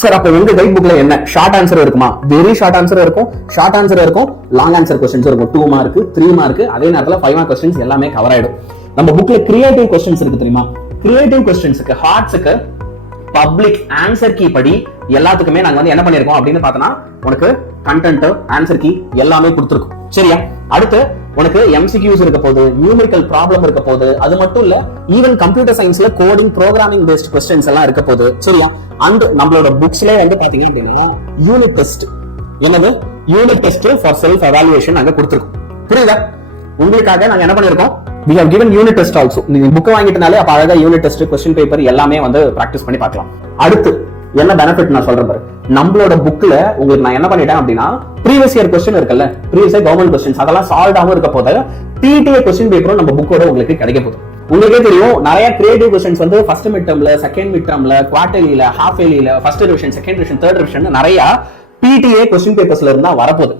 Sir அப்ப எங்க guide புக்ல என்ன ஷார்ட் ஆன்சர் இருக்குமா? வெரி ஷார்ட் ஆன்சர் இருக்கும், ஷார்ட் ஆன்சர் இருக்கும், லாங் ஆன்சர் கொஸ்டின்ஸ் இருக்கும். 2 மார்க் 3 மார்க் அதே நேரத்துல 5 மார்க் கொஸ்டின்ஸ் எல்லாமே கவர் ஆயிடும். நம்ம புக்ல கிரியேட்டிவ் கொஸ்டின்ஸ் இருக்கு தெரியுமா? கிரியேட்டிவ் கொஸ்டின்ஸ்க்கு ஹார்ட்ஸ்க்கு பப்ளிக் ஆன்சர் கீ படி எல்லாத்துக்குமே நாங்க வந்து என்ன பண்ணிருக்கோம் அப்படின்னு பார்த்தோம்னா உனக்கு கண்டென்ட் ஆன்சர் கீ எல்லாமே கொடுத்துருக்கோம். சரியா? அடுத்து உனக்கு எம்சிக்யூஸ் இருக்க போது, நியூமெரிக்கல் ப்ராப்ளம் இருக்க போது, அது மட்டும் இல்ல ஈவன் கம்ப்யூட்டர் சயின்ஸ்ல கோடிங் ப்ரோகிராமிங் பேஸ்ட் क्वेश्चंस எல்லாம் இருக்க போது. சரியா? அந்த நம்மளோட புக்ஸ்ல வந்து பாத்தீங்க அப்படின்னா யூனிட் டெஸ்ட், என்னது unit test for self evaluation அங்க கொடுத்துருக்கோம். புரியுதா? உங்களுக்காக நாங்க என்ன பண்ணிருக்கோம், we have given unit test also. நீங்க புக் வாங்கிட்டனாலே அப்ப அழகா யூனிட் டெஸ்ட், क्वेश्चन பேப்பர் எல்லாமே வந்து பிராக்டிஸ் பண்ணி பார்க்கலாம். அடுத்து என்ன பெனிஃபிட் நான் சொல்றேன் பாரு. நம்மளோட புக்ல உங்களுக்கு நான் என்ன பண்ணிட்டேன் அப்படின்னா ப்ரீவியஸ் இயர் क्वेश्चन இருக்குல்ல, ப்ரீவியஸ் இயர் கவர்மெண்ட் क्वेश्चंस அதெல்லாம் சால்வ் ஆகும் இருக்க போது டிடிஏ क्वेश्चन பேப்பரும் நம்ம புக்கோட உங்களுக்கு கிடைக்க போகுது. உங்களுக்கே தெரியும் நிறைய கிரியேட்டிவ் क्वेश्चंस வந்து ஃபர்ஸ்ட் மிட் டர்ம்ல, செகண்ட் மிட் டர்ம்ல, குவார்டர்லில, ஹாஃப் இயர்லில, first revision, second revision, third revision நிறைய பிடிஏ क्वेश्चन பேப்பர்ஸ்ல இருந்தா வரப்போகுது.